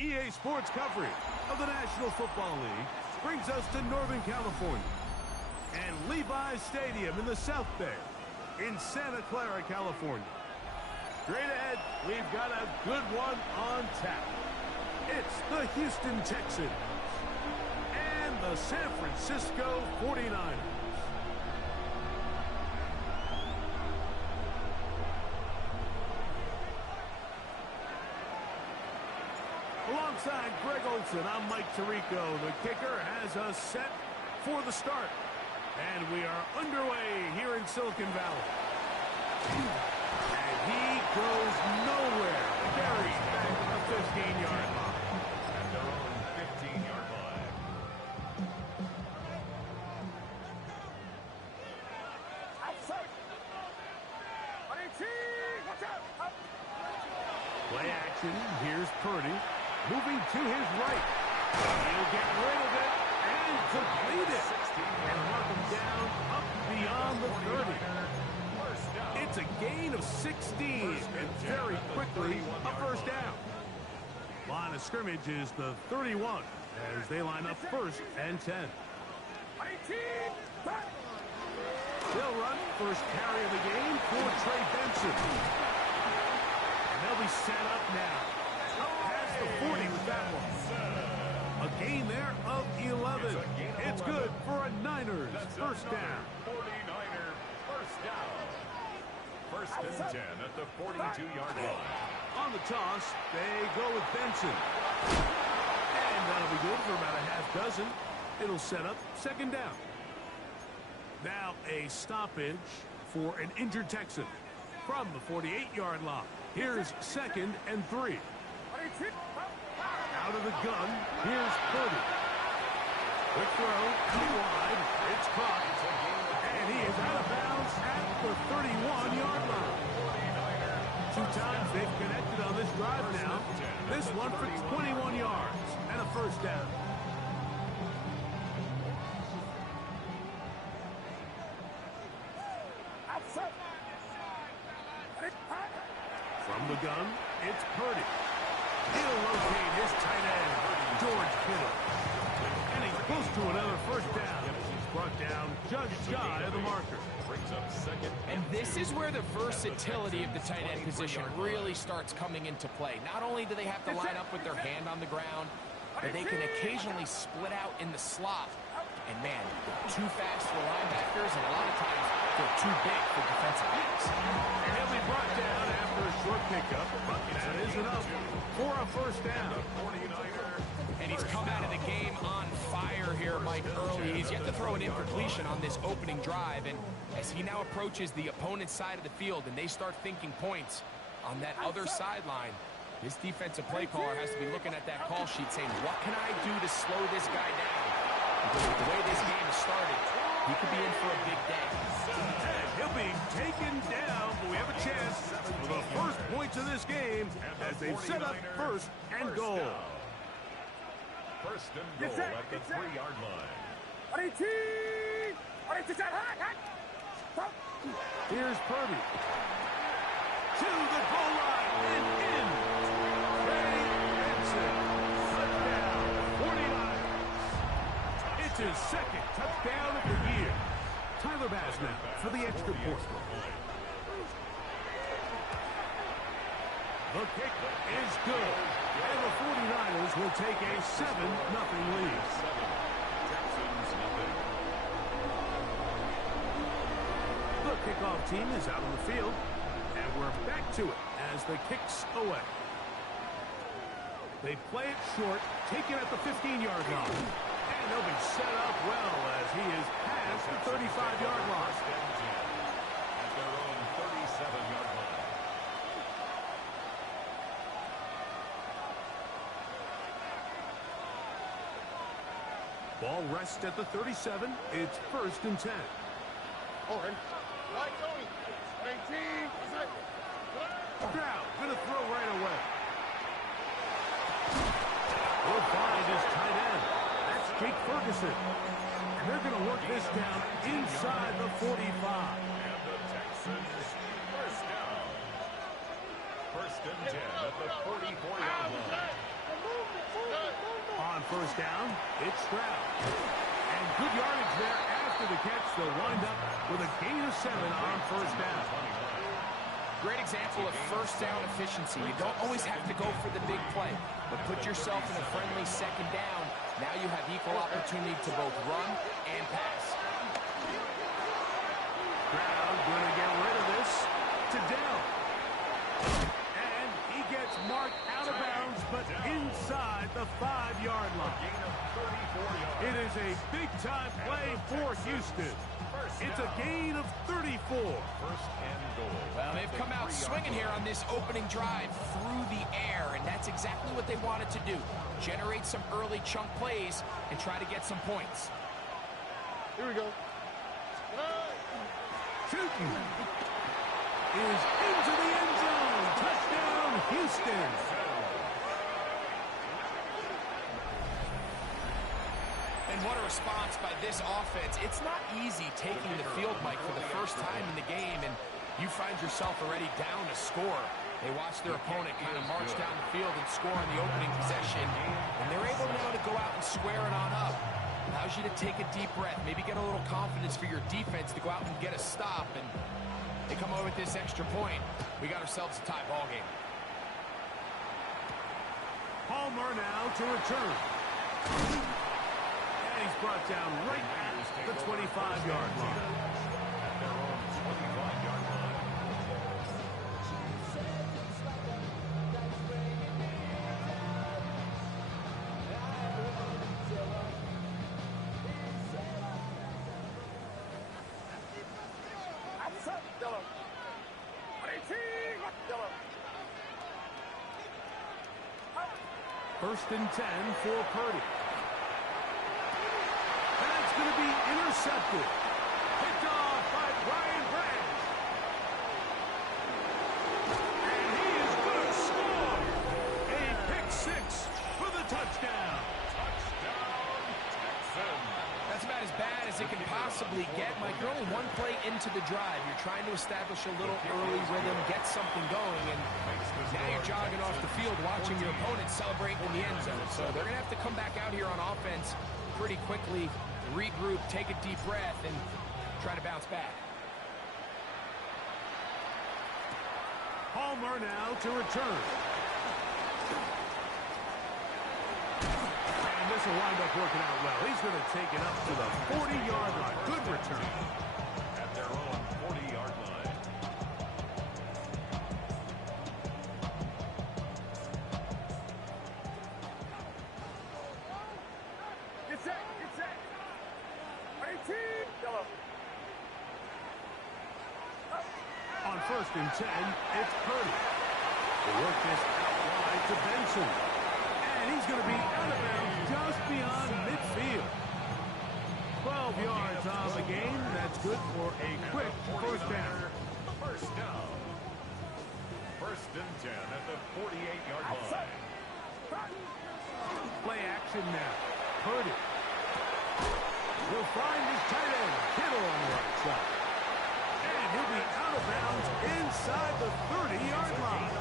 EA Sports coverage of the National Football League brings us to Northern California and Levi's Stadium in the South Bay in Santa Clara, California. Straight ahead, we've got a good one on tap. It's the Houston Texans and the San Francisco 49ers. Alongside Greg Olson, I'm Mike Tirico. The kicker has us set for the start. And we are underway here in Silicon Valley. And he goes nowhere. Buried back at the 15-yard line. At their own 15-yard line. Play action. Here's Purdy. Moving to his right. He'll get rid of it and complete it. And mark him down up beyond the 30. It's a gain of 16 and very quickly a first down. Line of scrimmage is the 31 as they line up first and 10. They'll run first carry of the game for Trey Benson. And they'll be set up now. Up past the 40 with that one. A gain there of 11. It's good for a Niners first down. 49er first down. First and 10 at the 42-yard line. On the toss, they go with Benson. And that'll be good for about a half dozen. It'll set up second down. Now a stoppage for an injured Texan from the 48-yard line. Here's second and 3. Out of the gun, here's Purdy. Quick throw, too wide, it's caught. And he is out of bounds at the 31-yard line. 2 times they've connected on this drive now. This one for 21 yards and a first down. From the gun, it's Purdy. He'll locate his tight end, George Kittle. And he's close to another first down. He's brought down just shy of the marker. Brings up second. And this is where the versatility of the tight end position really starts coming into play. Not only do they have to line up with their hand on the ground, but they can occasionally split out in the slot. And man, they're too fast for linebackers, and a lot of times they're too big for defensive backs. And he'll be brought down after a short pickup, but that is enough for a first down. 49er. And he's come out of the game on fire here, Mike, early. He's yet to throw an incompletion on this opening drive, and as he now approaches the opponent's side of the field and they start thinking points on that other sideline, this defensive play caller has to be looking at that call sheet saying, what can I do to slow this guy down? Because with the way this game has started, he could be in for a big day. And he'll be taken down, but we have a chance for the first points of this game as they've set up first and goal. First and goal at the 3-yard line. Here's Purdy. To the goal line and in. Trey Benson. Touchdown, 49ers. It's his second touchdown of the year. Tyler Bass now for the extra point. The kick is good. And the 49ers will take a 7-0 lead. Texans nothing. The kickoff team is out on the field, and we're back to it as the kick's away. They play it short, take it at the 15-yard line. And they'll be set up well as he is past the 35-yard line. At their own 37-yard line. Ball rests at the 37. It's first and 10. Stroud going to throw right away. He'll find his tight end. That's Jake Ferguson. And they're going to work this down inside the 45. And the Texans first down. First and 10 at the 44-yard line. first down. It's Stroud. And good yardage there after the catch. They'll wind up with a gain of 7 on first down. Great example of first down efficiency. You don't always have to go for the big play, but put yourself in a friendly second down. Now you have equal opportunity to both run and pass. Stroud going to get rid of this to Dell. And he gets marked out of bounds, but inside the 5-yard line. It is a big-time play for Houston. It's a gain of 34. First and goal. Well, they've come out swinging here on this opening drive through the air, and that's exactly what they wanted to do. Generate some early chunk plays and try to get some points. Here we go. Shooting is into the end zone. Touchdown, Houston. And what a response by this offense. It's not easy taking the field, Mike, for the first time in the game, and you find yourself already down a score. They watch their opponent kind of march down the field and score on the opening possession, and they're able now to go out and square it on up. Allows you to take a deep breath, maybe get a little confidence for your defense to go out and get a stop, and they come over with this extra point. We got ourselves a tie ball game. Palmer now to return. And he's brought down right at the 25-yard line. At their own 25-yard line. First and 10 for Purdy. That's going to be intercepted. Picked off by Brian Branch. And he is going to score. A pick 6 for the touchdown. Touchdown, Texans. That's about as bad as it can possibly get, Mike. You're only one play into the drive. You're trying to establish a little early rhythm, get something going, and now you're jogging off the field watching your opponent celebrate in the end zone. So they're going to have to come back out here on offense pretty quickly, regroup, take a deep breath, and try to bounce back. Palmer now to return. And this will wind up working out well. He's going to take it up to the 40-yard line. Good return. At their own 40-yard line. Get set. Get set. 18. Yellow. On first and 10, it's Purdy. They work this out wide to Benson. And he's going to be out of bounds just beyond midfield. 12 yards on the game. That's good for a quick first down. First down. First and 10 at the 48-yard line. Play action now. Purdy. He'll find his tight end, Kittle, on the right side. And he'll be out of bounds inside the 30-yard line.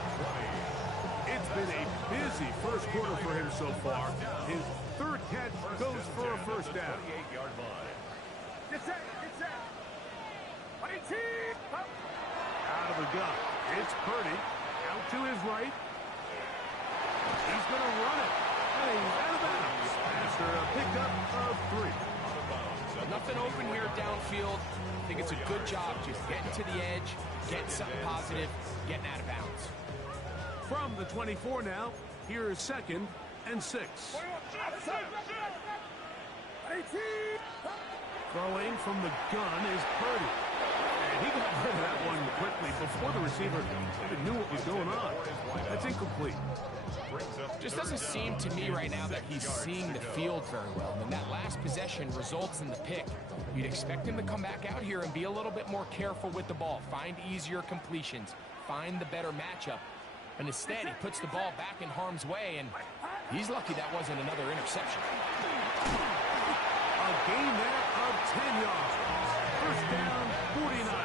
It's been a busy first quarter for him so far. His third catch goes for a first down. 48-yard line. Get set, get set. 18. Out of the gun. It's Purdy. Out to his right. He's going to run it. And he's out of bounds after a pickup of 3. Nothing open here downfield. I think it's a good job just getting to the edge, getting something positive, getting out of bounds. From the 24 now, here is second and 6. Throwing from the gun is Purdy. And he got rid of that one quickly before the receiver even knew what was going on. That's incomplete. Just doesn't seem to me right now that he's seeing the field very well. And that last possession results in the pick. You'd expect him to come back out here and be a little bit more careful with the ball, find easier completions, find the better matchup. And instead, he puts the ball back in harm's way, and he's lucky that wasn't another interception. A gain there of 10 yards. First down, 49.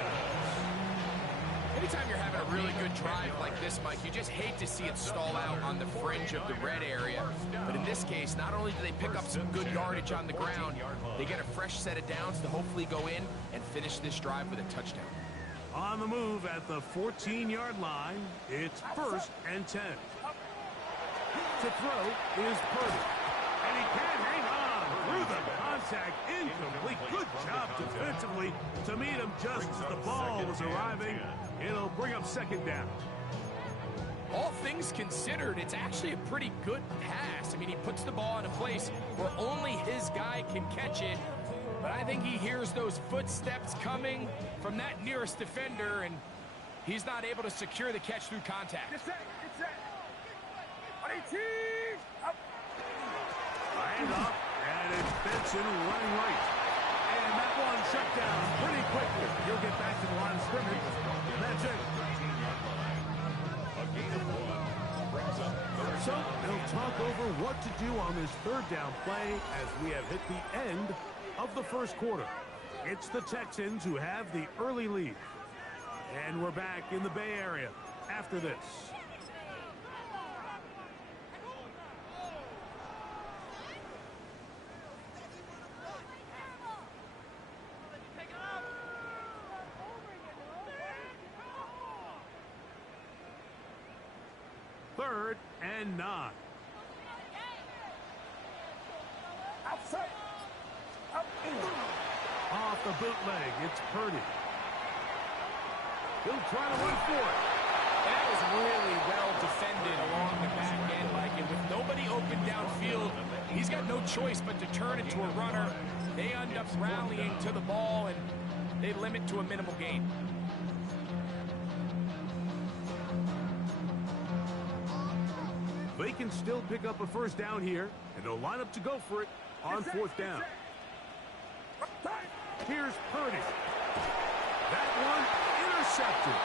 Anytime you're having a really good drive like this, Mike, you just hate to see it stall out on the fringe of the red area. But in this case, not only do they pick up some good yardage on the ground, they get a fresh set of downs to hopefully go in and finish this drive with a touchdown. On the move at the 14-yard line, it's 1st and 10. To throw is Purdy. And he can't hang on through the contact. Incomplete. Good job defensively to meet him just as the ball was arriving. It'll bring up 2nd down. All things considered, it's actually a pretty good pass. I mean, he puts the ball in a place where only his guy can catch it. But I think he hears those footsteps coming from that nearest defender, and he's not able to secure the catch through contact. Hand off, and it's Benson running right. And that one shut down pretty quickly. He'll get back to the line of scrimmage, and that's it. So they'll talk over what to do on this 3rd down play as we have hit the end of the 1st quarter. It's the Texans who have the early lead. And we're back in the Bay Area after this. Third and 9. Off the bootleg, it's Purdy. He'll try to run for it. That was really well defended along the back end, Mike. And with nobody open downfield, he's got no choice but to turn into a runner. They end up rallying to the ball, and they limit to a minimal gain. They can still pick up a 1st down here, and they'll line up to go for it on 4th down. Here's Purdy. That one intercepted.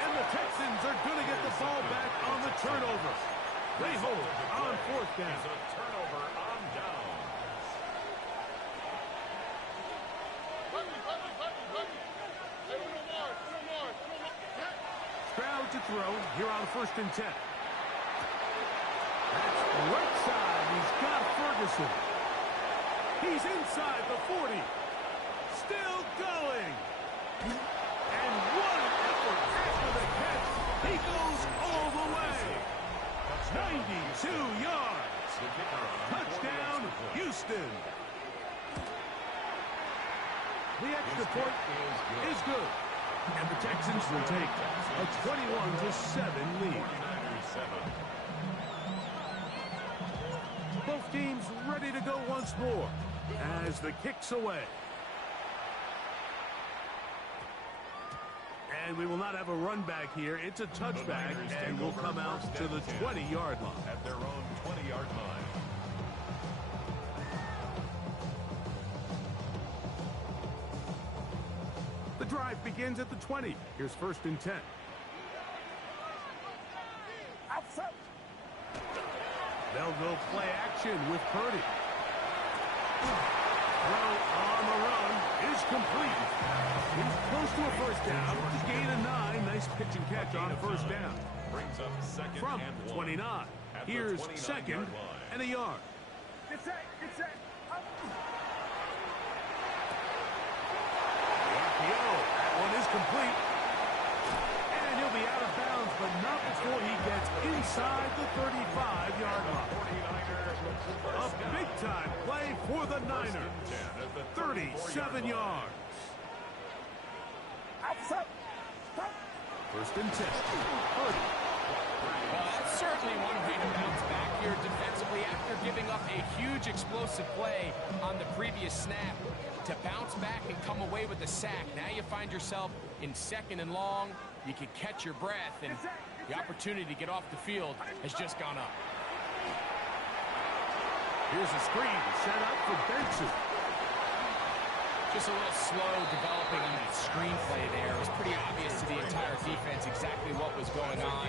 And the Texans are going to get the ball back on the turnover. They hold on 4th down. Turnover on downs. Stroud to throw here on 1st and 10. That's right side. He's got Ferguson. He's inside the 40. Still going. And what an effort after the catch. He goes all the way. 92 yards. Touchdown, Houston. The extra point is good. And the Texans will take a 21-7 lead. Both teams ready to go once more as the kick's away. And we will not have a run back here. It's a touchback, and we'll come out to the 20-yard line. At their own 20-yard line. The drive begins at the 20. Here's 1st and 10. They'll go play action with Purdy. Throw on the run is complete. He's close to a 1st down. To gain a 9. Nice pitch and catch on 1st down. Brings up 2nd From and the 1. 29. Here's 2nd and a yard. That one is complete. And he'll be out of bounds, but not before he gets inside the 35-yard line. A big-time play for the Niners. 37 yards. 1st and 10. Purdy. Well, that's certainly one way to bounce back here defensively after giving up a huge explosive play on the previous snap. To bounce back and come away with a sack. Now you find yourself in 2nd and long. You can catch your breath, and the opportunity to get off the field has just gone up. Here's a screen set up for Benson. Just a little slow developing on that screenplay there. It was pretty obvious to the entire defense exactly what was going on.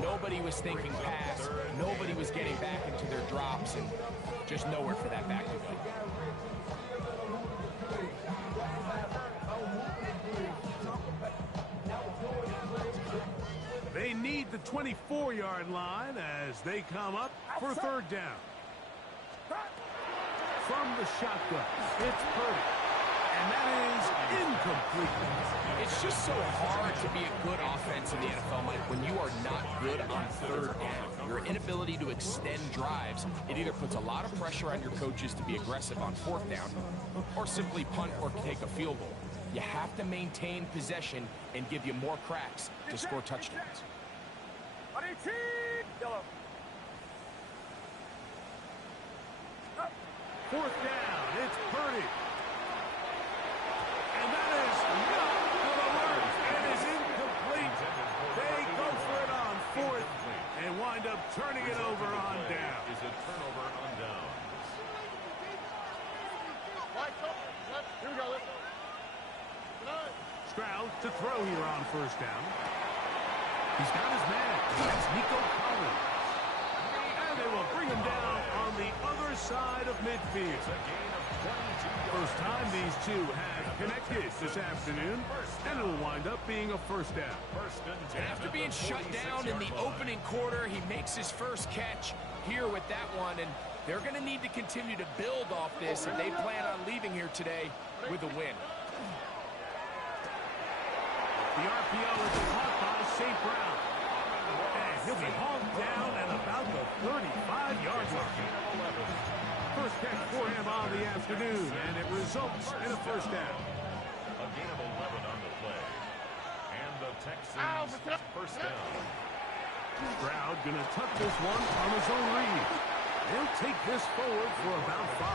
Nobody was thinking pass. Nobody was getting back into their drops, and just nowhere for that back to go. They need the 24-yard line as they come up for third down. From the shotgun, it's Purdy. And that is incomplete. It's just so hard to be a good offense in the NFL, Mike, when you are not good on third down. Your inability to extend drives, it either puts a lot of pressure on your coaches to be aggressive on fourth down or simply punt or take a field goal. You have to maintain possession and give you more cracks to score touchdowns. Fourth down, it's Purdy. And that is not going to work. It is incomplete. They go for it on fourth and wind up turning it over on down. Is a turnover on down. Here we go. Stroud to throw here on first down. He's got his man. That's Nico Collins. And they will bring him down on the other side of midfield. First time these two have connected this afternoon, and it will wind up being a first down. And after being shut down in the opening quarter, he makes his first catch here with that one, and they're going to need to continue to build off this if they plan on leaving here today with a win. The RPO is caught by St. Brown. And he'll be hauled down at about the 35-yard line. First catch for him on the afternoon, and it results in a first down. A gain of 11 on the play. And the Texans first down. Stroud going to tuck this one on his own read. He'll take this forward for about 5.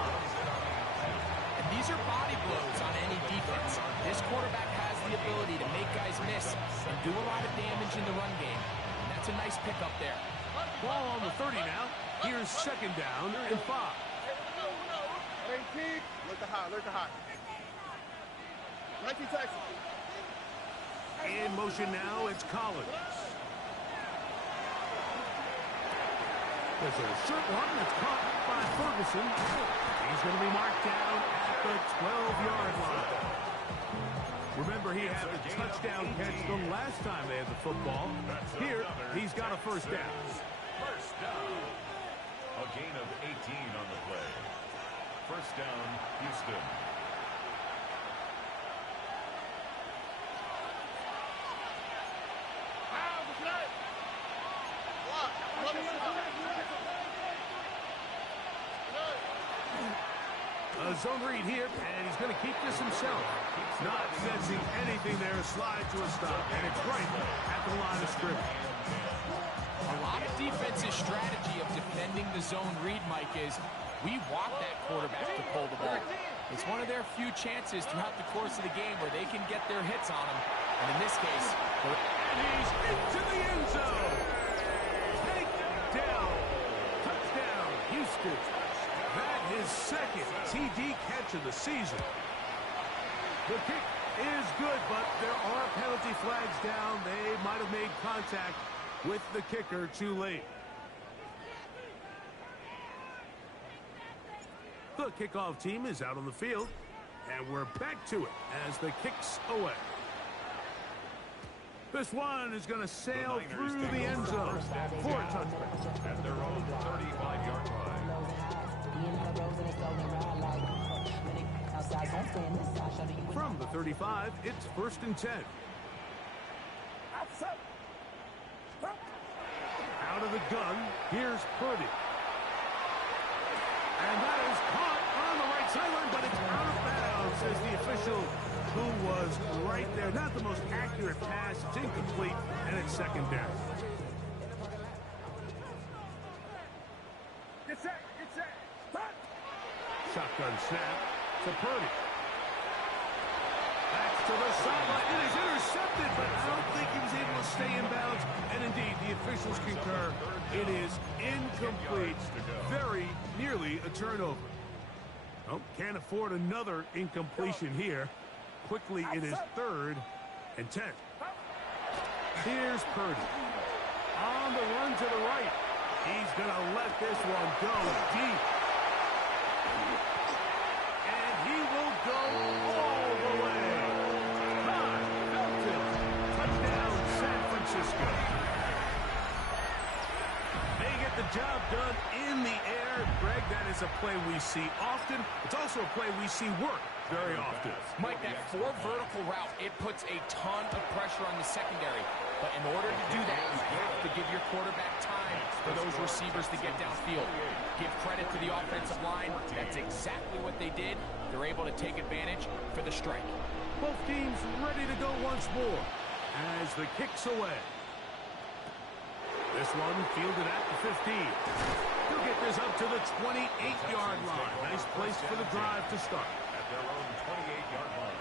And these are body blows on any defense. This quarterback has the ability to make guys miss and do a lot of damage in the run game. And that's a nice pickup there. Ball on the 30 now. Here's second down and 5. Look the high. 19 Texas. In motion now, it's Collins. There's a short one that's caught by Ferguson. He's going to be marked down at the 12-yard line. Remember, he had the touchdown catch the last time they had the football. Here, he's got a first down. First down. A gain of 18 on the play. First down, Houston. A zone read here, and he's going to keep this himself. Not sensing anything there, slide to a stop, and it's right at the line of scrimmage. A lot of defense's strategy of defending the zone read, Mike, is we want that quarterback to pull the ball. It's one of their few chances throughout the course of the game where they can get their hits on him. And in this case, he's into the end zone. Take down. Touchdown, Houston. That is second TD catch of the season. The kick is good, but there are penalty flags down. They might have made contact with the kicker too late. The kickoff team is out on the field, and we're back to it as the kick's away. This one is going to sail through the end zone for a touchback. At their own 35-yard line. From the 35, it's first and 10. Out of the gun, here's Purdy. And that is caught on the right sideline, but it's out of bounds, says the official who was right there. Not the most accurate pass. It's incomplete, and it's second down. Get set. Shotgun snap to Purdy. That's to the sideline. It is intercepted, but I don't think he was able to stay in bounds. And indeed, the officials concur. It is incomplete. Very nearly a turnover. Oh, can't afford another incompletion here. Quickly, it is third and 10. Here's Purdy. On the run to the right. He's going to let this one go deep. And he will go all the way. Todd Felton. Touchdown, San Francisco. that is a play we see often. It's also a play we see work very often. Mike, that 4 vertical route, it puts a ton of pressure on the secondary. But in order to do that, you have to give your quarterback time for those receivers to get downfield. Give credit to the offensive line. That's exactly what they did. They're able to take advantage for the strike. Both teams ready to go once more as the kick's away. This one fielded at the 15. He'll get this up to the 28-yard line. Nice place for the drive to start. At their own 28-yard line.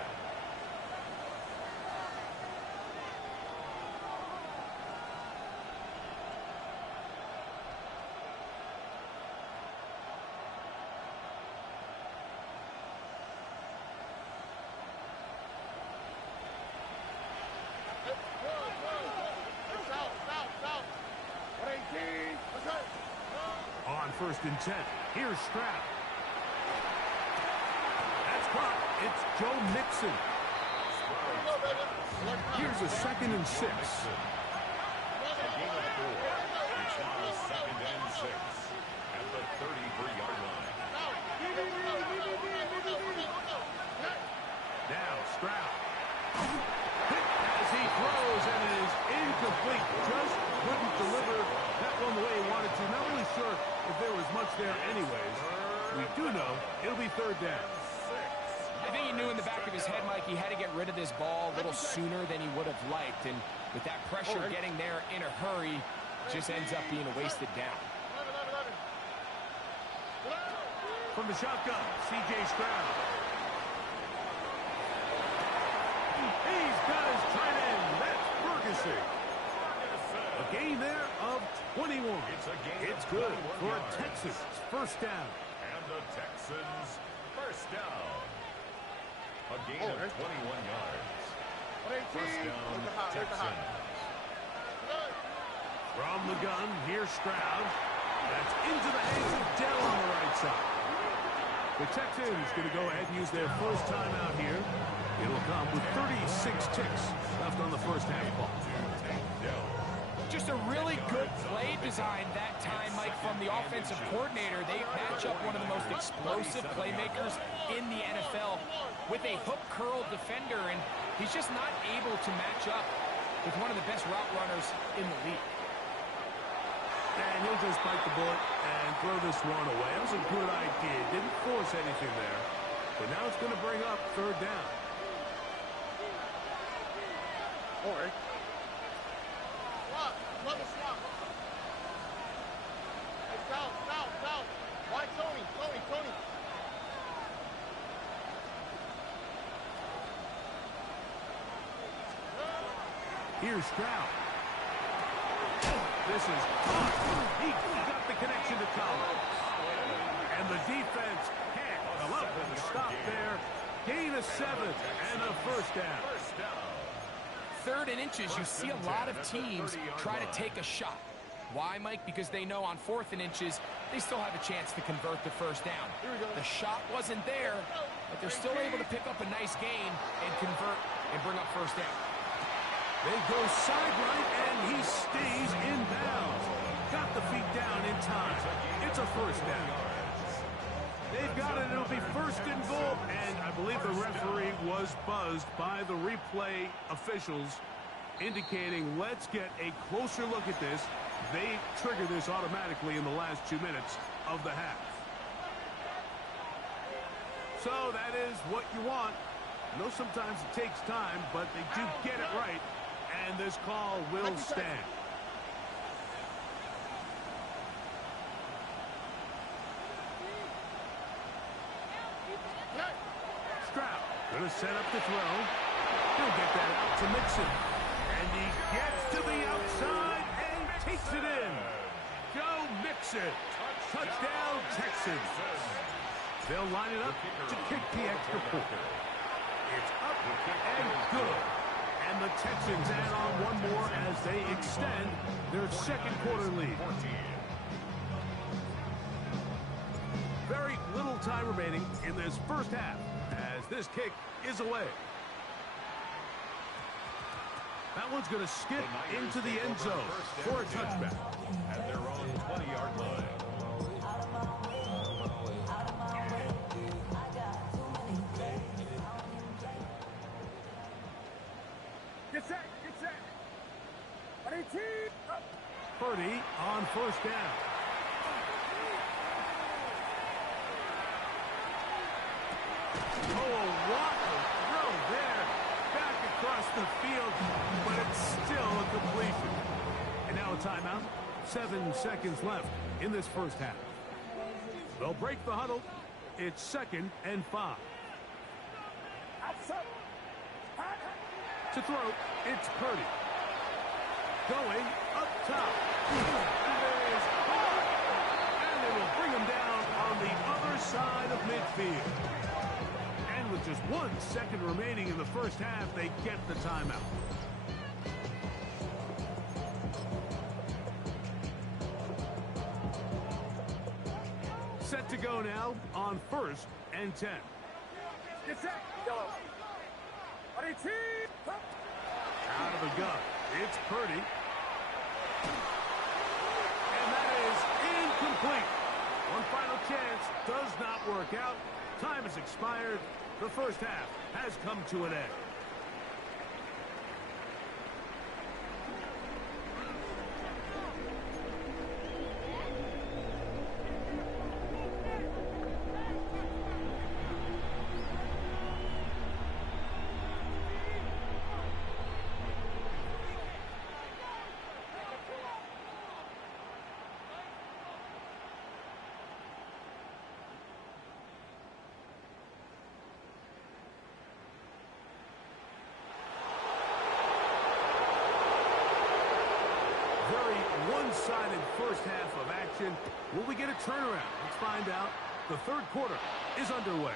On 1st and 10, here's Stroud. That's caught. It's Joe Mixon. Here's a 2nd and 6. A gain of 4. It's now 2nd and 6 at the 33-yard line. Now Stroud. Hit as he throws, and it is incomplete. Just couldn't deliver that one the way he wanted to. Not really sure if there was much there anyways. We do know it'll be 3rd down. I think he knew in the back of his head, Mike, he had to get rid of this ball a little sooner than he would have liked. And with that pressure getting there in a hurry, just ends up being a wasted down. From the shotgun, C.J. Stroud. He's got his tight end. That's Ferguson. A gain there of 21. It's good for a Texans 1st down. And the Texans 1st down. A gain of 21 yards. 1st down, Texans. From the gun, here's Stroud. That's into the hands of Dell on the right side. The Texans going to go ahead and use their first timeout here. It'll come with 36 ticks left on the 1st half ball. Just a really good play design that time, Mike, from the offensive coordinator. They match up one of the most explosive playmakers in the NFL with a hook curl defender, and he's just not able to match up with one of the best route runners in the league. And he'll just bite the bullet and throw this one away. That was a good idea. Didn't force anything there. But now it's going to bring up 3rd down. All right. Love the swap. Hey, South. Why Tony? Here's Stroud. This is caught. He got the connection to Collins. And the defense can't come up with a stop there. Gain of 7 and a 1st down. 3rd and inches, you see a lot of teams try to take a shot. Why, Mike? Because they know on 4th and inches, they still have a chance to convert the 1st down. The shot wasn't there, but they're still able to pick up a nice gain and convert and bring up 1st down. They go sideline, and he stays in bounds. Got the feet down in time. It's a 1st down. They've got it. It'll be 1st and goal. And I believe the referee was buzzed by the replay officials, indicating let's get a closer look at this. They trigger this automatically in the last 2 minutes of the half. So that is what you want. I know sometimes it takes time, but they do get it right. And this call will stand. Stroud going to set up the throw. He'll get that out to Mixon. And he gets to the outside and takes it in. Joe Mixon. Touchdown, Texans. They'll line it up to kick the extra point. It's up and good. And the Texans add on one more as they extend their 2nd quarter lead. Very little time remaining in this 1st half as this kick is away. That one's going to skip into the end zone for a touchback. At their own 20-yard line. first down. Oh, a whopper throw there. Back across the field, but it's still a completion. And now a timeout. 7 seconds left in this first half. They'll break the huddle. It's 2nd and 5. To throw, it's Purdy. Going up top. And they will bring him down on the other side of midfield. And with just 1 second remaining in the first half, they get the timeout. Set to go now on 1st and 10. Get set, go. Out of the gun, it's Purdy. And that is incomplete. One final chance does not work out. Time has expired. The first half has come to an end. One-sided first half of action. Will we get a turnaround? Let's find out. The third quarter is underway.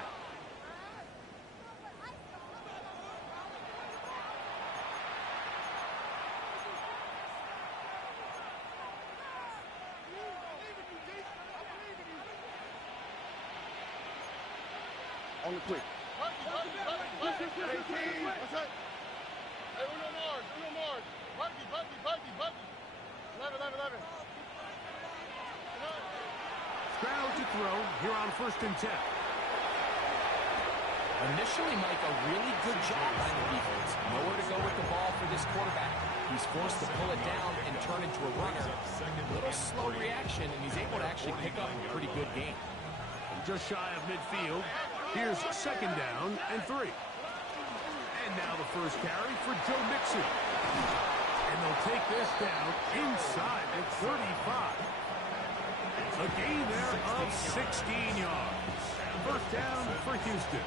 On the quick. What's that? Hey, Uno Mars. Buggy. 11. Stroud to throw here on 1st and 10. Initially, Mike, a really good job by the defense. Nowhere to go with the ball for this quarterback. He's forced to pull it down and turn into a runner. A little slow reaction, and he's able to actually pick up a pretty good game. Just shy of midfield. Here's 2nd down and 3. And now the first carry for Joe Mixon. And they'll take this down inside the 35. A gain there of 16 yards. First down for Houston.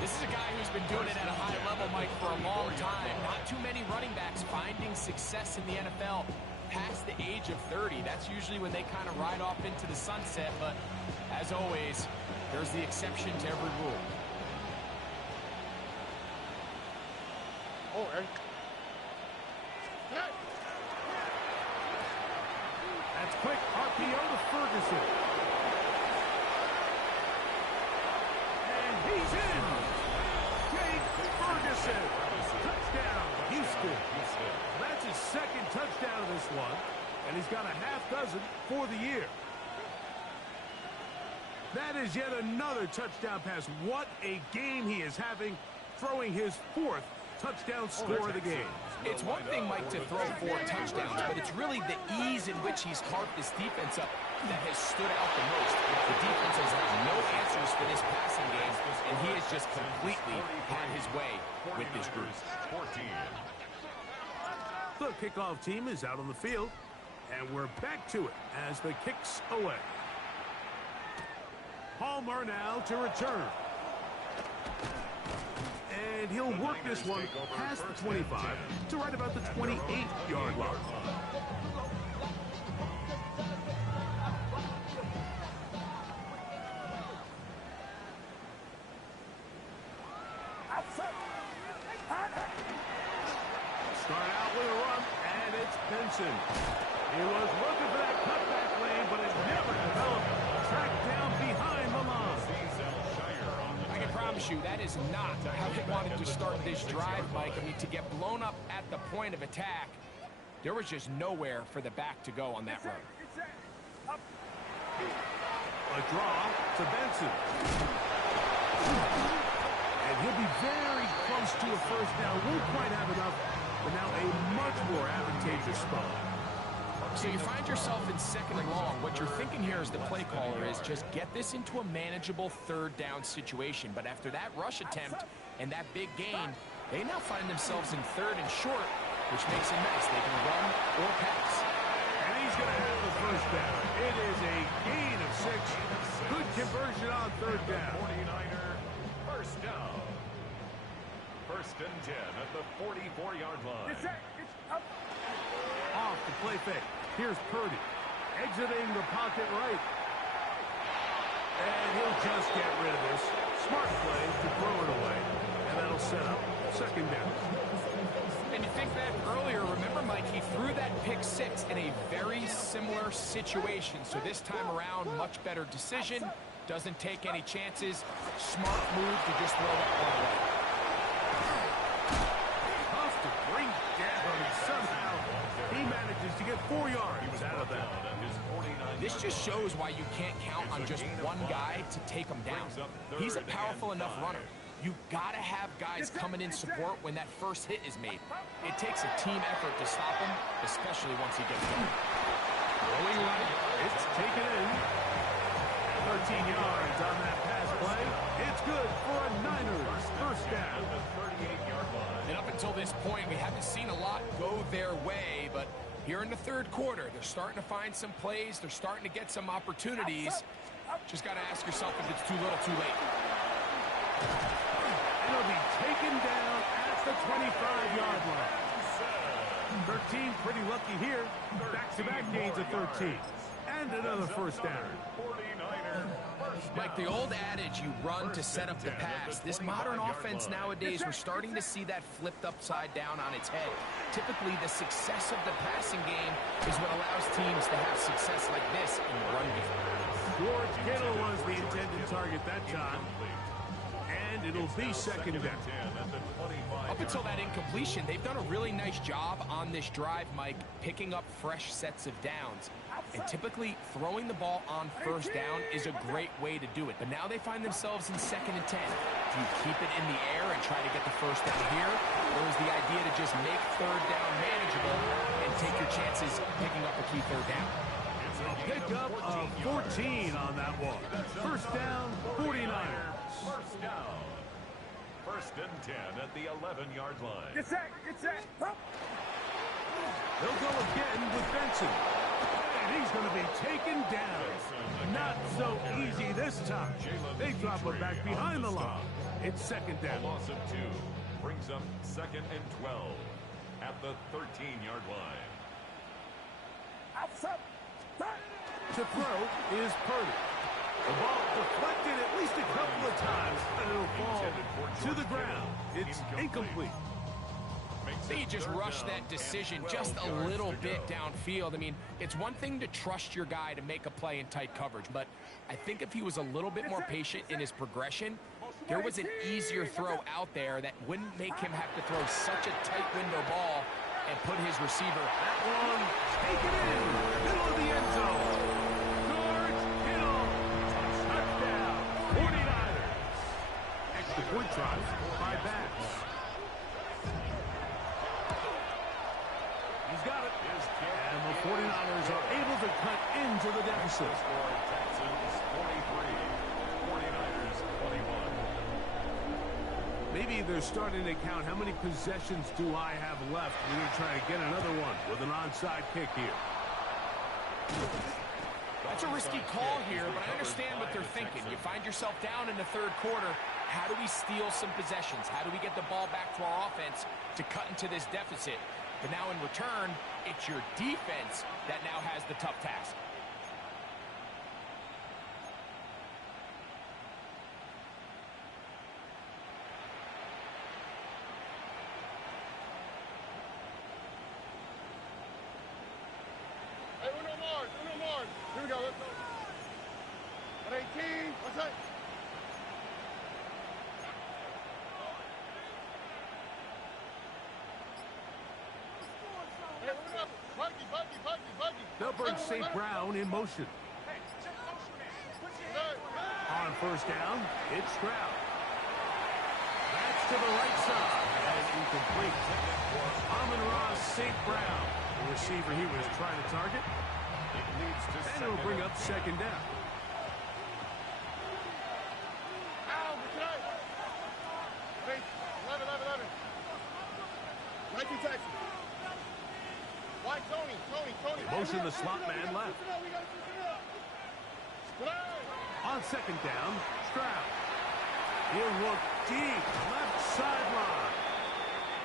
This is a guy who's been doing it at a high level, Mike, for a long time. Not too many running backs finding success in the NFL past the age of 30. That's usually when they kind of ride off into the sunset. But as always, there's the exception to every rule. Oh, Eric. That's quick RPO to Ferguson. And he's in. Jake Ferguson. Touchdown, Houston. That's his 2nd touchdown of this one. And he's got a half dozen for the year. That is yet another touchdown pass. What a game he is having, throwing his 4th touchdown score of the game. It's one thing, Mike, to throw 4 touchdowns, but it's really the ease in which he's carved this defense up that has stood out the most. The defense has had no answers for this passing game, and he has just completely had his way with this group. 14. The kickoff team is out on the field, and we're back to it as the kick's away. Palmer now to return. And he'll work this one past the 25 to right about the 28-yard line. Start out with a run, and it's Benson. He was looking for that cutback lane, but it never developed. Tracked down behind the line. I can promise you that is not how they wanted to start this drive, Mike. I mean, to get blown up at the point of attack, there was just nowhere for the back to go on that run. A draw to Benson. And he'll be very close to a first down. Won't quite have enough, but now a much more advantageous spot. So you find yourself in second and long. What you're thinking here as the play caller is just get this into a manageable third down situation. But after that rush attempt and that big gain, they now find themselves in third and short, which makes it nice. They can run or pass. And he's going to have the first down. It is a gain of 6. Good conversion on third down. 49er first down. First and 10 at the 44-yard line. Off the play fake. Here's Purdy. Exiting the pocket right. And he'll just get rid of this. Smart play to throw it away. And that'll set up second down. And you think back earlier, remember, Mike, he threw that pick 6 in a very similar situation. So this time around, much better decision. Doesn't take any chances. Smart move to just throw that one away. Tough to bring down, and somehow he manages to get 4 yards out of that. This just shows why you can't count on just one guy to take him down. He's a powerful enough runner. You've got to have guys coming in support when that first hit is made. It takes a team effort to stop him, especially once he gets going. Going right, it's taken in. 13 yards on that pass play. It's good for a Niners first down. And up until this point, we haven't seen a lot go their way, but here in the third quarter, they're starting to find some plays. They're starting to get some opportunities. Just got to ask yourself if it's too little, too late. It'll be taken down at the 25-yard line. 13, pretty lucky here. Back-to-back gains of 13. And another first down. Mike, the old adage, you run to set up the pass. This modern offense nowadays, we're starting to see that flipped upside down on its head. Typically, the success of the passing game is what allows teams to have success like this in the run game. George Kittle was the intended target that time. And it'll be second down. Up until that incompletion, they've done a really nice job on this drive, Mike, picking up fresh sets of downs. And typically, throwing the ball on first down is a great way to do it. But now they find themselves in second and 10. Do you keep it in the air and try to get the first down here? Or is the idea to just make third down manageable and take your chances picking up a key third down? A pickup of 14 on that one. First down, 49ers. First down. First and 10 at the 11-yard line. Get set. They'll go again with Benson. And he's going to be taken down. Not so easy this time. They drop him back behind the line. It's second down. A loss of 2 brings up second and 12 at the 13-yard line. To throw is Purdy. The ball deflected at least a couple of times, and it'll fall to the ground. It's incomplete. They just rushed that decision just a little bit downfield. I mean, it's one thing to trust your guy to make a play in tight coverage, but I think if he was a little bit more patient in his progression, there was an easier throw out there that wouldn't make him have to throw such a tight window ball and put his receiver. That one taken in, middle of the end zone. George Kittle, touchdown, 49ers. Extra point try by Bass. He's got it. And the 49ers are able to cut into the deficit. Texans 43, 49ers 21. Maybe they're starting to count how many possessions do I have left. We're going to try to get another one with an onside kick here. That's a risky call here, but I understand what they're thinking. You find yourself down in the third quarter. How do we steal some possessions? How do we get the ball back to our offense to cut into this deficit? But now in return, it's your defense that now has the tough task. Hey, uno more. Here we go, let's go. At 18, what's that? Hey, uno, buggy. They'll bring St. Brown in motion. On first down, it's Stroud. That's to the right side. And incomplete. Amon-Ra St. Brown the receiver he was trying to target. It leads to And it'll bring up second down. Ow, okay. 11. Nike Texas. Why Tony? Motion the slot man left. On second down, Stroud. He'll look deep, left sideline.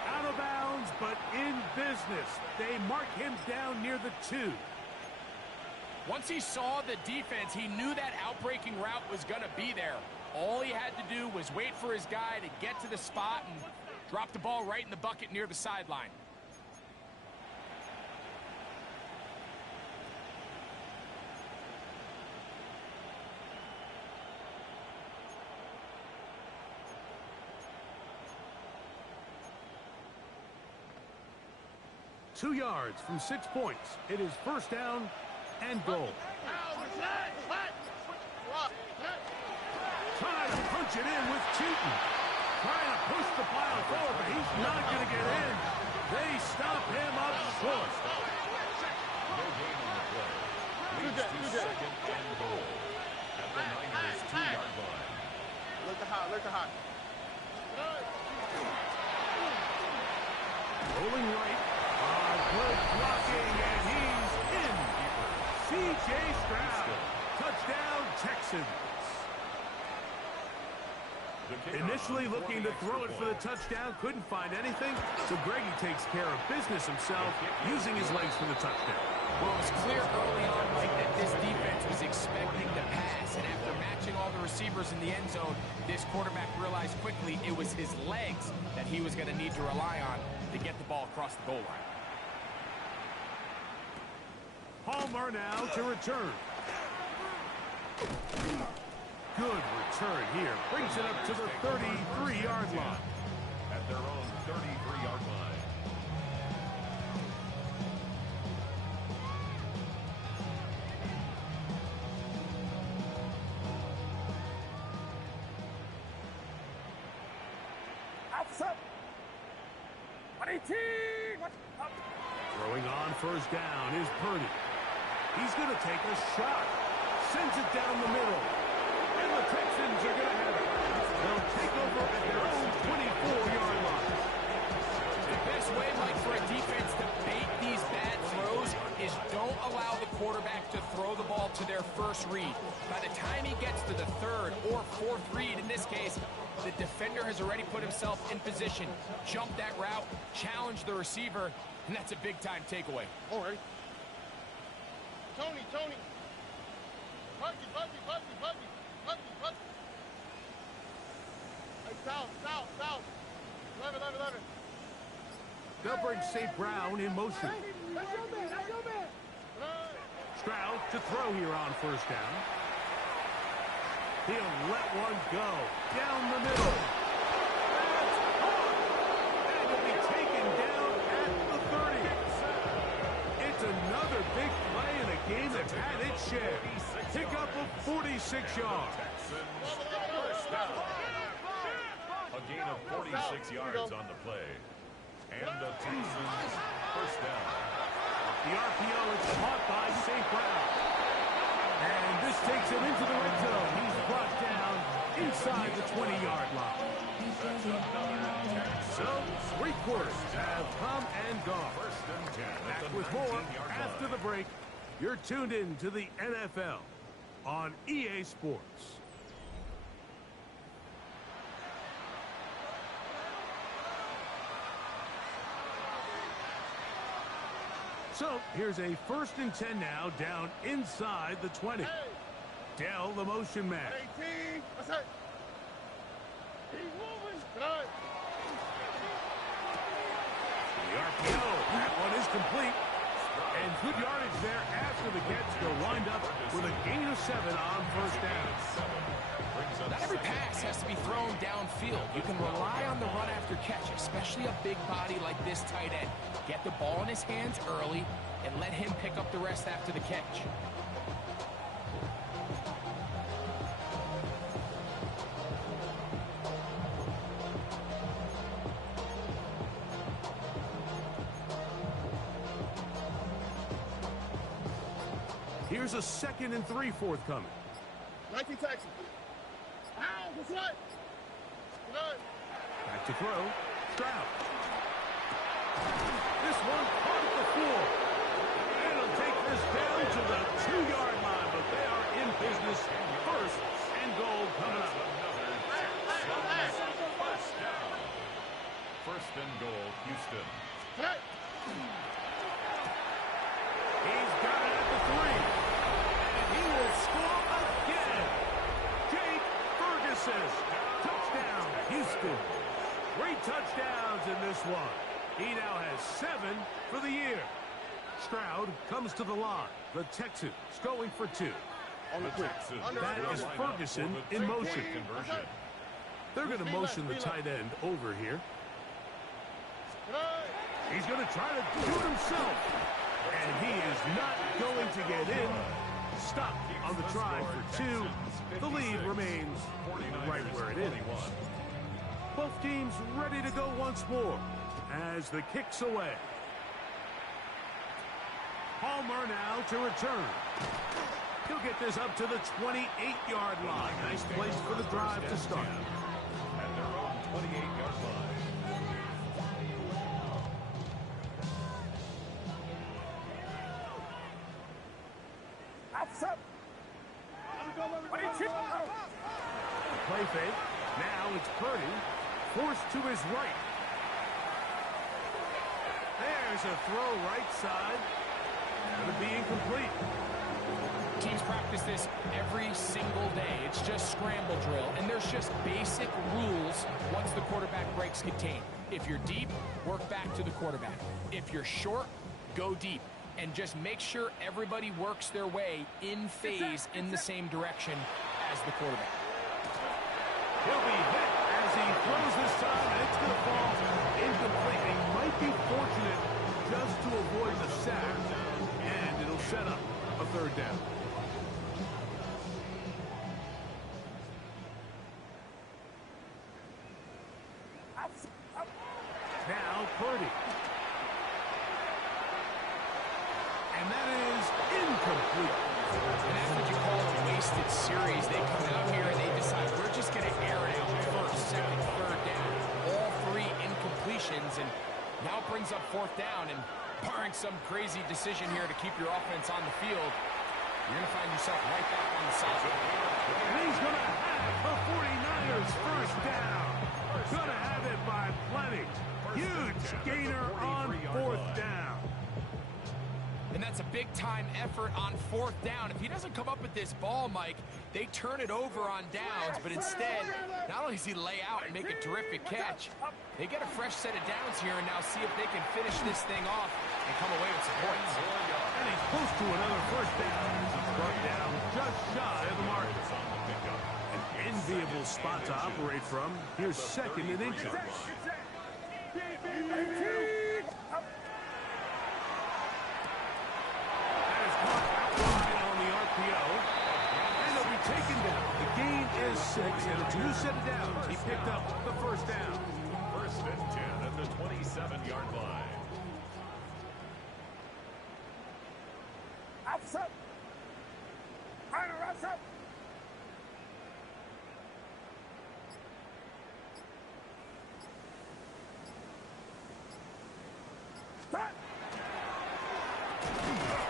Out of bounds, but in business. They mark him down near the 2. Once he saw the defense, he knew that outbreaking route was going to be there. All he had to do was wait for his guy to get to the spot and drop the ball right in the bucket near the sideline. Two yards from 6 points. It is first down and goal. Trying to punch it in with Cheaton. Trying to push the pile forward, but he's not going to get in. They stop him up short. no gain on the play. Leads to second and goal at the Niners' 2-yard line. Look at hot. Rolling right. Good blocking, and he's in. C.J. Stroud. Touchdown, Texans. Initially looking to throw it for the touchdown, couldn't find anything, so Greggy takes care of business himself, using his legs for the touchdown. Well, it was clear early on, Mike, that this defense was expecting the pass, and after matching all the receivers in the end zone, this quarterback realized quickly it was his legs that he was going to need to rely on to get the ball across the goal line. Palmer now to return. Good return here. Brings it up to the 33-yard line. At their own 33-yard line. Throwing on first down is Purdy. He's going to take a shot. Sends it down the middle. And the Texans are going to have it. They'll take over at their own 24-yard line. The best way, Mike, for a defense to bait these bad throws is don't allow the quarterback to throw the ball to their first read. By the time he gets to the third or fourth read, in this case, the defender has already put himself in position, jumped that route, challenged the receiver, and that's a big-time takeaway. All right. Tony. Buggy. Hey, south. 11. They'll bring St. Brown in motion. That's your man. Stroud to throw here on first down. He'll let one go. Down the middle. That's caught. And it'll be taken down at the 30. It's another big play in a game that's had its share. Pick up of 46 yards. First down. A gain of 46 yards on the play. And the Texans first down. The RPO is caught by St. Brown. And this takes him into the red zone. He's brought down inside the 20-yard line. So, 3 quarters have come and gone. First and 10 at Back the with more 19-yard after line. the break. You're tuned in to the NFL on EA Sports. So, here's a 1st and 10 now, down inside the 20. Dell, the motion man. 18. What's that? He's moving. Good. The RPO, that one is complete. And good yardage there after the catch. They'll wind up with a gain of 7 on first down. Not every pass has to be thrown downfield. You can rely on the run after catch, especially a big body like this tight end. Get the ball in his hands early and let him pick up the rest after the catch. Here's a 2nd and 3 forthcoming. 19 Texas. Ow, what's what? Back to throw. Stroud. This one caught at the floor. And it'll take this down to the 2-yard line, but they are in business. 1st and goal coming up. First down. 1st and goal, Houston. He's got it at the 3. And he will score again. Jake Ferguson. Touchdown, Houston. 3 touchdowns in this one. He now has 7 for the year. Stroud comes to the line. The Texans going for 2. That is Ferguson in motion. They're going to motion the tight end over here. He's going to try to do it himself. And he is not going to get in. Stop on the try for 2. The lead remains right where it is. Both teams ready to go once more as the kick's away. Palmer now to return. He'll get this up to the 28-yard line. Nice place for the drive to start. At their own 28-yard line. Play fake. Now it's Purdy. Forced to his right. There's a throw right side. Going to be incomplete. Teams practice this every single day. It's just scramble drill, and there's just basic rules once the quarterback breaks contain. If you're deep, work back to the quarterback. If you're short, go deep. And just make sure everybody works their way in phase in the same direction as the quarterback. He'll be hit as he throws this time, and it's going to fall incomplete. He might be fortunate just to avoid the sack, and it'll set up a 3rd down. Now Purdy. And that is incomplete. And that's what you call a wasted series. They come out here and they decide we're just going to air it out 1st, 2nd, 3rd down. All 3 incompletions, and now it brings up 4th down. And barring some crazy decision here to keep your offense on the field, you're going to find yourself right back on the side. And he's going to have the 49ers 1st down. Going to have it by plenty. Huge gainer on 4th down. And that's a big-time effort on 4th down. If he doesn't come up with this ball, Mike, they turn it over on downs, but instead, not only does he lay out and make a terrific catch, they get a fresh set of downs here and now see if they can finish this thing off and come away with some points. And he's close to another 1st down. Brought down just shy of the mark. An enviable spot to operate from. Here's 2nd and inches. Taken down. The gain is 6, and it's a new set of downs. He picked up the 1st down. 1st and 10 at the 27-yard line. Up.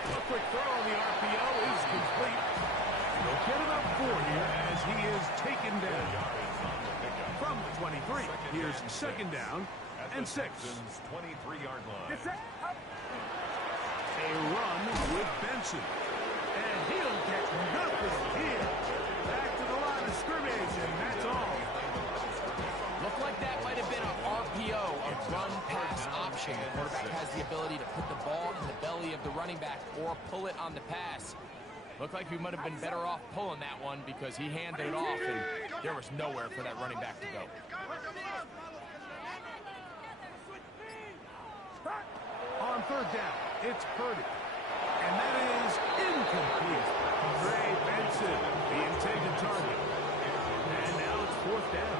A quick throw on the RPO is complete. They'll get it up 4 here as he is taken down. From the 23, here's 2nd down and 6. 23-yard line. A run with Benson. And he'll get nothing here. Back to the line of scrimmage, and that's all. Looked like that might have been an RPO, a run-pass option. The quarterback has the ability to put the ball in the belly of the running back or pull it on the pass. Looked like we might have been better off pulling that one because he handed it off, and there was nowhere for that running back to go. On 3rd down, it's Purdy. And that is incomplete. Trey Benson, the intended target. And now it's 4th down.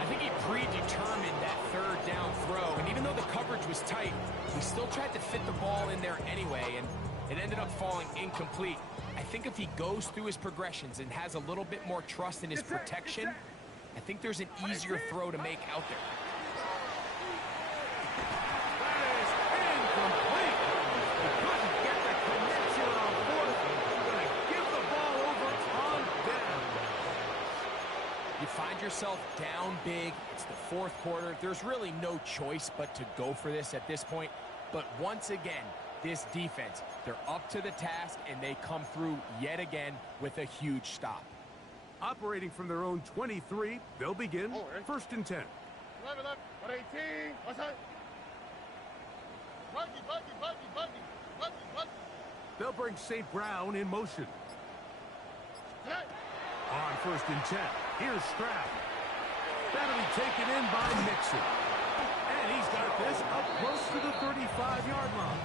I think he predetermined that 3rd down throw, and even though the coverage was tight, he still tried to fit the ball in there anyway, and It ended up falling incomplete. I think if he goes through his progressions and has a little bit more trust in his protection, I think there's an easier throw to make out there. That is incomplete. He couldn't get the connection on fourth. Going to give the ball over on down. You find yourself down big. It's the fourth quarter. There's really no choice but to go for this at this point. But once again, this defense, they're up to the task, and they come through yet again with a huge stop. Operating from their own 23, they'll begin first and 10. 11, 118. What's that? Buggy. They'll bring St. Brown in motion. Hey. On first and 10, here's Stroud. That'll be taken in by Mixon. And he's got this up close to the 35-yard line.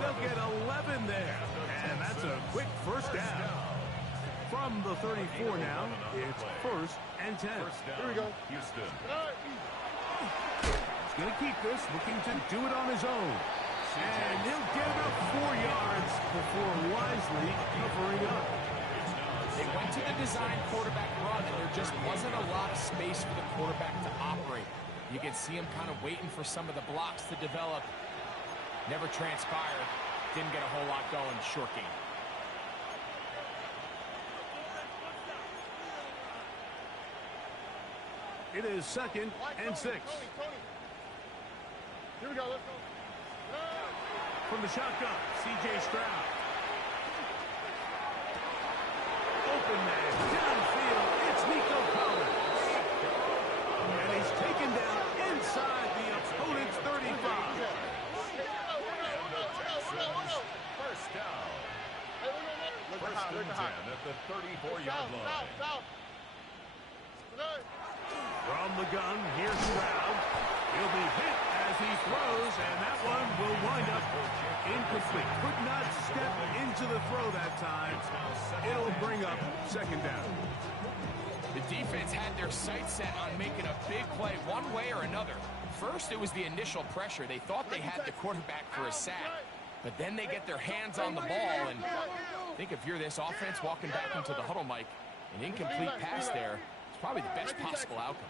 They'll get 11 there. And that's a quick first down. From the 34 now, it's first and 10. Here we go. Houston. He's going to keep this, looking to do it on his own. And he'll get about 4 yards before wisely covering up. They went to the design quarterback run, and there just wasn't a lot of space for the quarterback to operate. You can see him kind of waiting for some of the blocks to develop. Never transpired. Didn't get a whole lot going. Short game. It is second and 6. Tony. Here we go. Let's go. From the shotgun, C.J. Stroud. Open man, downfield, it's Nico Collins. And he's taken down inside the opponent's 35. First down. First and 10 at the 34-yard line. From the gun, here's Stroud. He'll be hit as he throws, and that one will wind up incomplete. Could not step into the throw that time. It'll bring up second down. The defense had their sights set on making a big play one way or another. First, it was the initial pressure. They thought they had the quarterback for a sack. But then they get their hands on the ball, and I think if you're this offense walking back into the huddle, Mike, an incomplete pass there is probably the best possible outcome.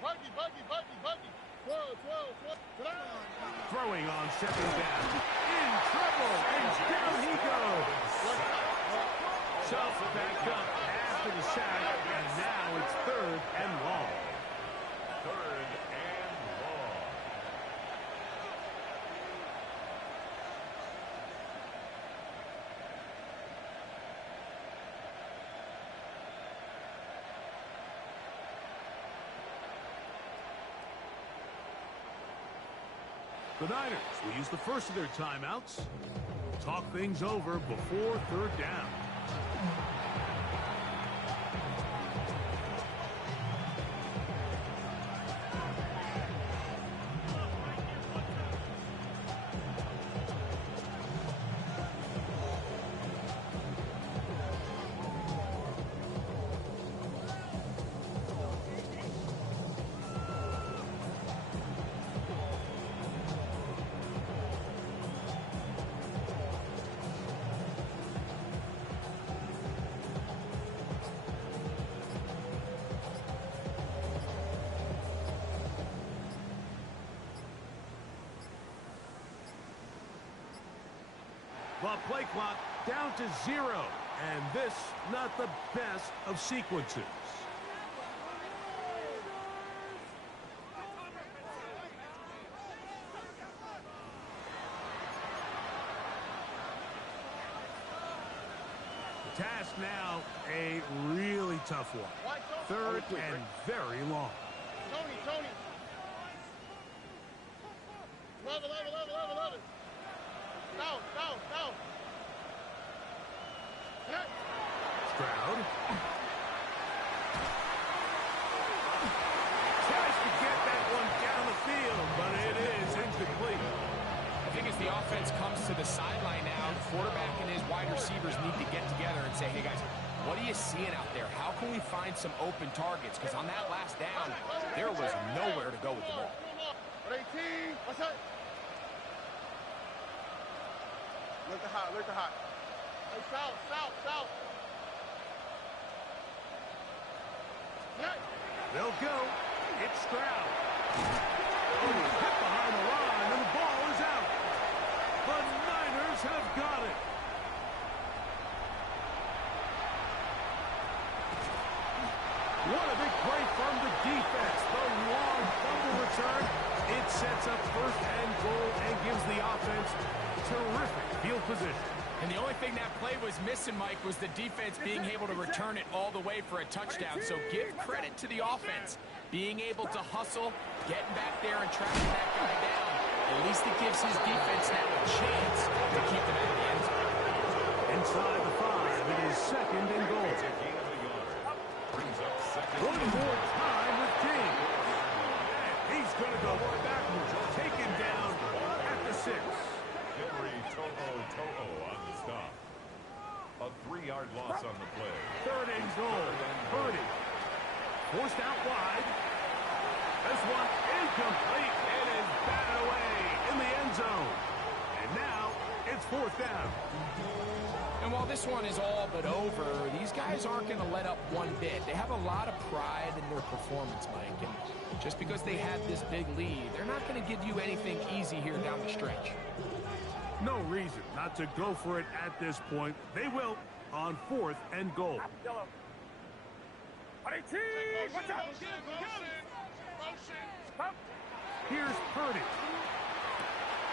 Buggy. 12. Throwing on second down. In trouble, and down he goes. Shoved back up after the sack, and now it's third and long. Third and long. The Niners will use the first of their timeouts. Talk things over before third down. The play clock down to 0, and this not the best of sequences. The task now, a really tough one. Third and very long. Tony. 11. Down. Stroud. Tries to get that one down the field, but it is incomplete. I think as the offense comes to the sideline now, the quarterback and his wide receivers need to get together and say, hey, guys, what are you seeing out there? How can we find some open targets? Because on that last down, there was nowhere to go with the ball. 18. What's that? Look at hot, look at hot. Hey, south, south, south. Nice. They'll go. It's Stroud. Oh, he's hit behind the line, and the ball is out. The Niners have got it. What a big play from the defense. The long fumble return. It sets up first and goal and gives the offense terrific field position. And the only thing that play was missing, Mike, was the defense being able to return it all the way for a touchdown. So give credit to the offense. Being able to hustle, getting back there and tracking that guy down. At least it gives his defense now a chance to keep them out of the end zone. Inside the 5, it is second and goal. One more time with King. And he's going to go backwards, taken down at the 6. Henry To'o on the stop. A 3-yard loss on the play. Third and goal. Purdy. Forced out wide. This one incomplete. It is batted away in the end zone. And now it's fourth down. And while this one is all but over, these guys aren't going to let up one bit. They have a lot of pride in their performance, Mike. And just because they had this big lead, they're not going to give you anything easy here down the stretch. No reason not to go for it at this point. They will on fourth and goal. Here's Purdy.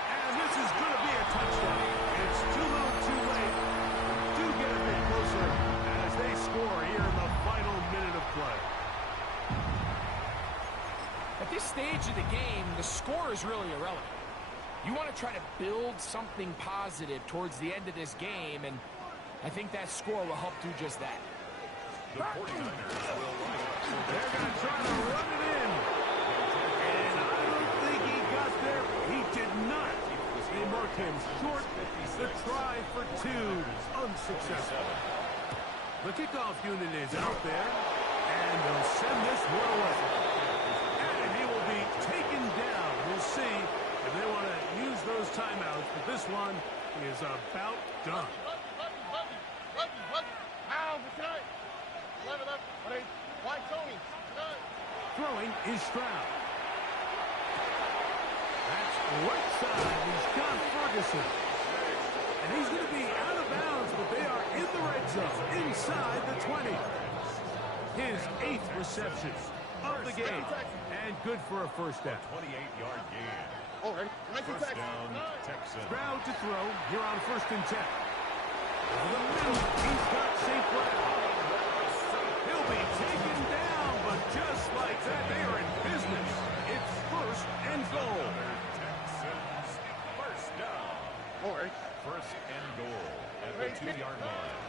And this is going to be a touchdown. It's too little too late. Do get a bit closer as they score here in the final minute of play. At this stage of the game, the score is really irrelevant. You want to try to build something positive towards the end of this game, and I think that score will help do just that. The 49ers will line up. They're going to try to run it in. And I don't think he got there. He did not. They mark him short. The try for 2 unsuccessful. The kickoff unit is out there, and they'll send this one away. And he will be taken down. We'll see if they want to use those timeouts, but this one is about done. Throwing is Stroud. That's right side. He's got Ferguson. And he's going to be out of bounds, but they are in the red zone, inside the 20. His 8th reception of the game. And good for a first down. 28-yard gain. Alright, First down, Texans. Stroud to throw. Here on first and 10. Over the middle, he's got St. Brown. He'll be taken down, but just like that, they are in business. It's first and goal. Texans, first down. Alright. First and goal at the 2-yard line.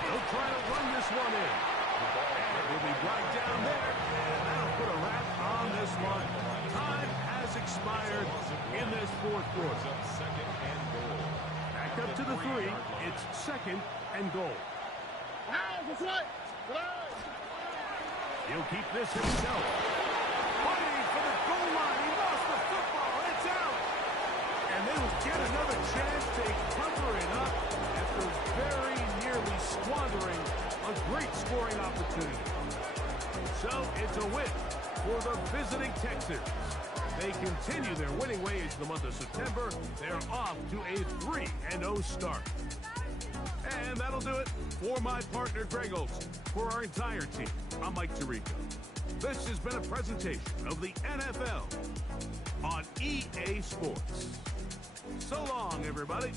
They'll try to run this one in. And he'll be right down there. And that'll put a wrap on this one. Time has expired in this fourth quarter. Second and goal. Back up to the 3. It's second and goal. He'll keep this himself. Fighting for the goal line. He lost the football. It's out. And they will get another chance to cover it up after very nearly squandering a great scoring opportunity. So it's a win for the visiting Texans. They continue their winning ways in the month of September. They're off to a 3-0 start. And that'll do it for my partner, Greg Olson. For our entire team, I'm Mike Tirico. This has been a presentation of the NFL on EA Sports. So long, everybody.